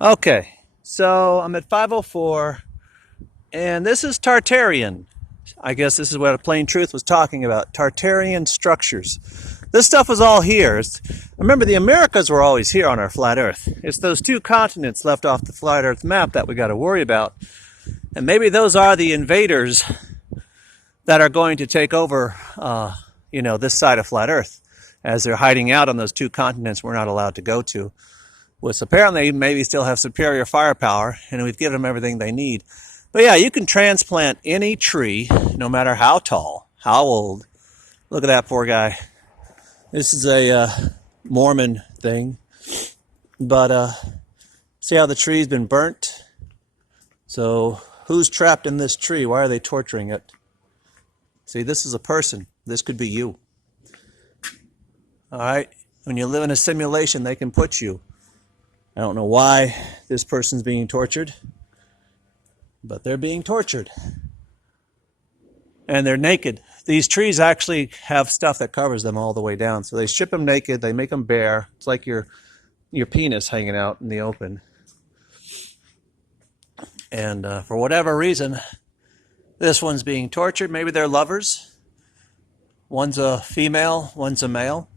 Okay, so I'm at 504, and this is Tartarian. I guess this is what a Plain Truth was talking about, Tartarian structures. This stuff was all here. Remember, the Americas were always here on our flat Earth. It's those two continents left off the flat Earth map that we got to worry about. And maybe those are the invaders that are going to take over, this side of flat Earth, as they're hiding out on those two continents we're not allowed to go to. Which apparently maybe still have superior firepower, and we've given them everything they need. But yeah, you can transplant any tree, no matter how tall, how old. Look at that poor guy. This is a Mormon thing. But see how the tree's been burnt? So who's trapped in this tree? Why are they torturing it? See, this is a person. This could be you. All right? When you live in a simulation, they can put you. I don't know why this person's being tortured, but they're being tortured. And they're naked. These trees actually have stuff that covers them all the way down. So they strip them naked, they make them bare. It's like your penis hanging out in the open. And for whatever reason, this one's being tortured. Maybe they're lovers. One's a female, one's a male.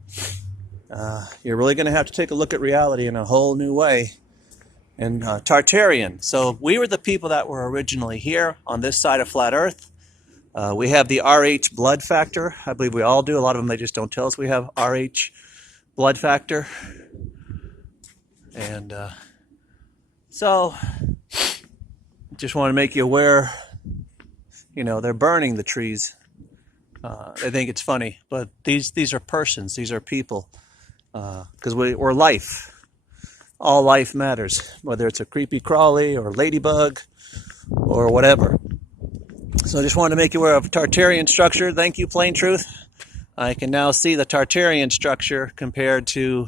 You're really going to have to take a look at reality in a whole new way. And Tartarian. So we were the people that were originally here on this side of flat Earth. We have the RH blood factor. I believe we all do. A lot of them, they just don't tell us we have RH blood factor. And so just want to make you aware, they're burning the trees. They think it's funny, but these are persons. These are people. Because we're life. All life matters, whether it's a creepy crawly or ladybug or whatever. So I just wanted to make you aware of Tartarian structure. Thank you, Plain Truth. I can now see the Tartarian structure compared to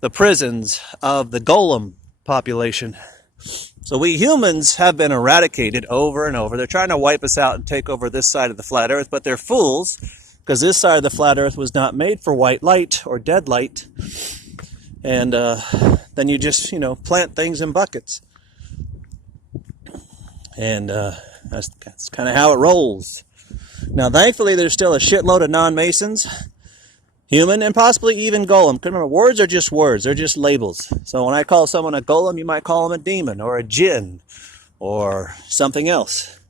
the prisons of the golem population. So we humans have been eradicated over and over. They're trying to wipe us out and take over this side of the flat Earth, but they're fools. Because this side of the flat Earth was not made for white light or dead light. And then you just, plant things in buckets. And that's kind of how it rolls. Now, thankfully, there's still a shitload of non-Masons, human, and possibly even golem. Because remember, words are just words. They're just labels. So when I call someone a golem, you might call them a demon or a jinn or something else.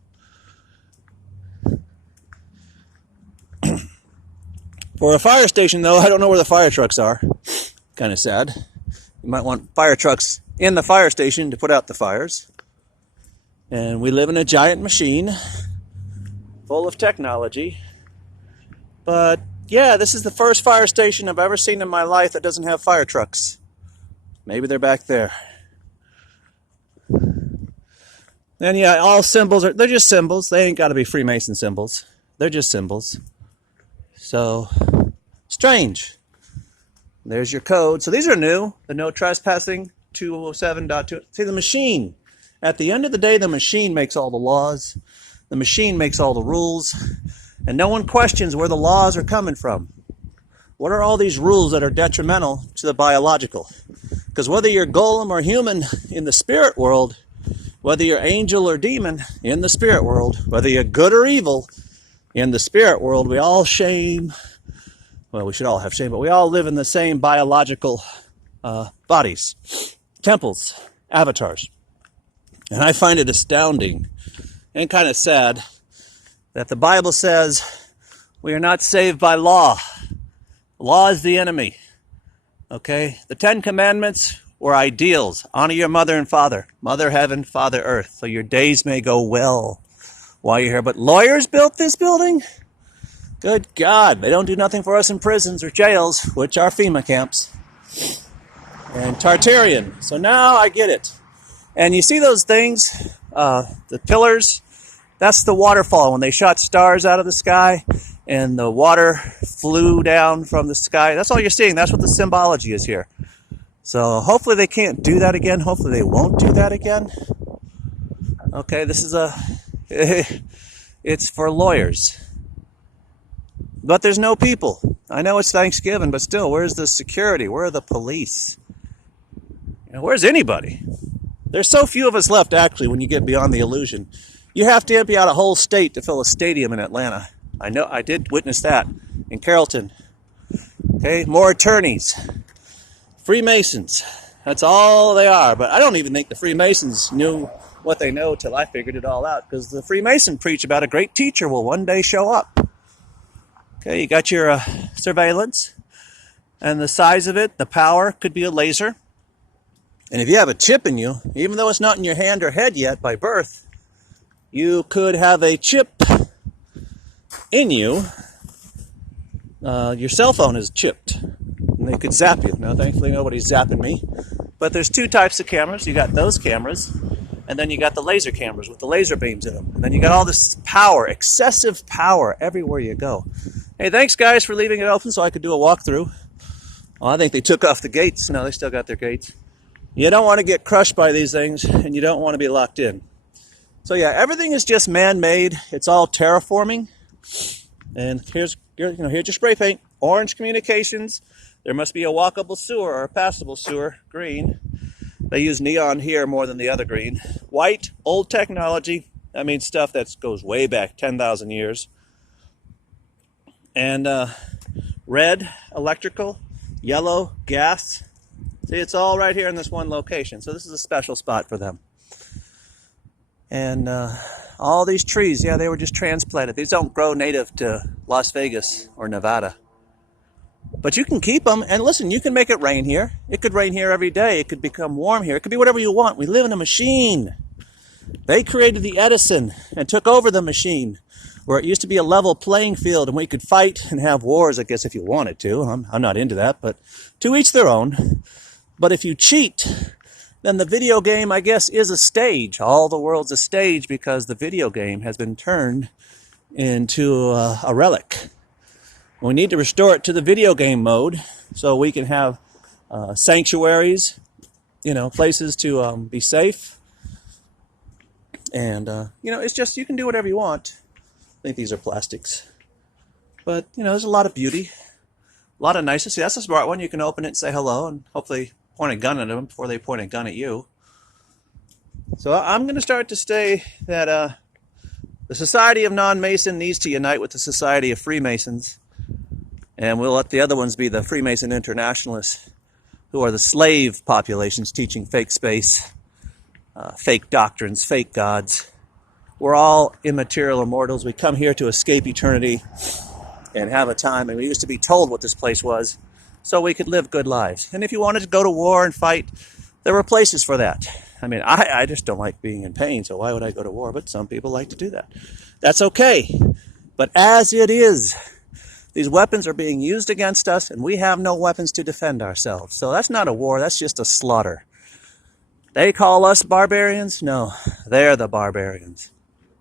For a fire station, though, I don't know where the fire trucks are. Kind of sad. You might want fire trucks in the fire station to put out the fires. And we live in a giant machine full of technology. But, yeah, this is the first fire station I've ever seen in my life that doesn't have fire trucks. Maybe they're back there. And, yeah, all symbols they're just symbols. They ain't got to be Freemason symbols. They're just symbols. So, strange. There's your code. So these are new. The no trespassing 207.2. See, the machine. At the end of the day, the machine makes all the laws. The machine makes all the rules. And no one questions where the laws are coming from. What are all these rules that are detrimental to the biological? Because whether you're golem or human in the spirit world, whether you're angel or demon in the spirit world, whether you're good or evil, in the spirit world, we all shame. Well, we should all have shame, but we all live in the same biological bodies, temples, avatars. And I find it astounding and kind of sad that the Bible says we are not saved by law. Law is the enemy. Okay? The 10 Commandments were ideals. Honor your mother and father. Mother heaven, father earth, so your days may go well while you're here. But lawyers built this building? Good God, they don't do nothing for us in prisons or jails, which are FEMA camps. And Tartarian. So now I get it. And you see those things, the pillars? That's the waterfall. When they shot stars out of the sky and the water flew down from the sky. That's all you're seeing. That's what the symbology is here. So hopefully they can't do that again. Hopefully they won't do that again. Okay, this is it's for lawyers. But there's no people. I know it's Thanksgiving, but still, where's the security? Where are the police? Where's anybody? There's so few of us left, actually, when you get beyond the illusion. You have to empty out a whole state to fill a stadium in Atlanta. I know, I did witness that in Carrollton. Okay, more attorneys. Freemasons. That's all they are. But I don't even think the Freemasons knew what they know till I figured it all out, because the Freemason preach about a great teacher will one day show up. Okay, you got your surveillance, and the size of it, the power, could be a laser. And if you have a chip in you, even though it's not in your hand or head yet by birth, you could have a chip in you. Your cell phone is chipped, and they could zap you. Now, thankfully, nobody's zapping me. But there's two types of cameras. You got those cameras, and then you got the laser cameras with the laser beams in them. And then you got all this power, excessive power, everywhere you go. Hey, thanks, guys, for leaving it open so I could do a walkthrough. Well, I think they took off the gates. No, they still got their gates. You don't want to get crushed by these things, and you don't want to be locked in. So yeah, everything is just man-made. It's all terraforming. And here's your spray paint. Orange communications. There must be a walkable sewer or a passable sewer. Green. They use neon here more than the other green. White, old technology. That means stuff that goes way back, 10,000 years. And red, electrical. Yellow, gas. See, it's all right here in this one location. So this is a special spot for them. And all these trees, yeah, they were just transplanted. These don't grow native to Las Vegas or Nevada. But you can keep them. And listen, you can make it rain here. It could rain here every day. It could become warm here. It could be whatever you want. We live in a machine. They created the Edison and took over the machine, where it used to be a level playing field and we could fight and have wars, I guess, if you wanted to. I'm not into that, but to each their own. But if you cheat, then the video game, I guess, is a stage. All the world's a stage because the video game has been turned into a relic. We need to restore it to the video game mode so we can have sanctuaries, places to be safe. And, it's just, you can do whatever you want. I think these are plastics. But, there's a lot of beauty, a lot of niceness. See, that's a smart one. You can open it and say hello and hopefully point a gun at them before they point a gun at you. So I'm going to start to say that the Society of Non-Mason needs to unite with the Society of Freemasons. And we'll let the other ones be the Freemason Internationalists, who are the slave populations teaching fake space, fake doctrines, fake gods. We're all immaterial immortals. We come here to escape eternity and have a time. And we used to be told what this place was so we could live good lives. And if you wanted to go to war and fight, there were places for that. I mean, I just don't like being in pain, so why would I go to war? But some people like to do that. That's okay. But as it is, these weapons are being used against us, and we have no weapons to defend ourselves. So that's not a war, that's just a slaughter. They call us barbarians? No, they're the barbarians.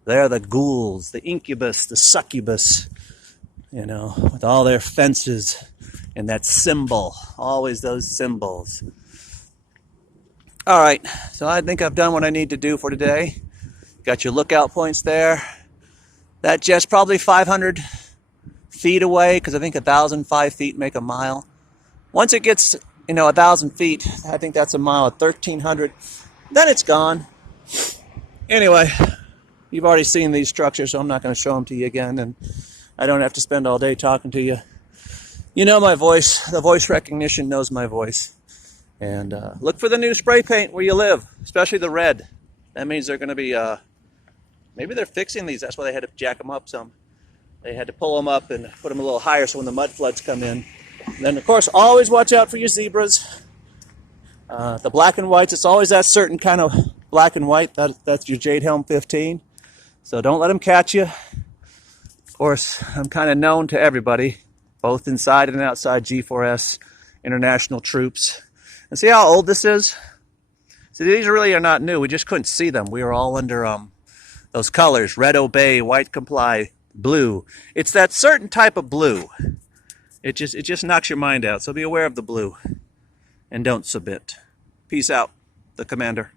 They're the ghouls, the incubus, the succubus, with all their fences and that symbol, always those symbols. All right, so I think I've done what I need to do for today. Got your lookout points there. That jet's probably 500 feet away, because I think 1,005 feet make a mile. Once it gets, 1,000 feet, I think that's a mile at 1,300. Then it's gone. Anyway, you've already seen these structures, so I'm not going to show them to you again, and I don't have to spend all day talking to you. You know my voice. The voice recognition knows my voice. And look for the new spray paint where you live, especially the red. That means they're going to be, maybe they're fixing these. That's why they had to jack them up some. They had to pull them up and put them a little higher so when the mud floods come in. And then, of course, always watch out for your zebras. The black and whites, it's always that certain kind of black and white. That's your Jade Helm 15. So don't let them catch you. Of course, I'm kind of known to everybody, both inside and outside G4S, international troops. And see how old this is? See, these really are not new. We just couldn't see them. We were all under those colors, red obey, white comply, blue. It's that certain type of blue. It just knocks your mind out. So be aware of the blue and don't submit. Peace out, the commander.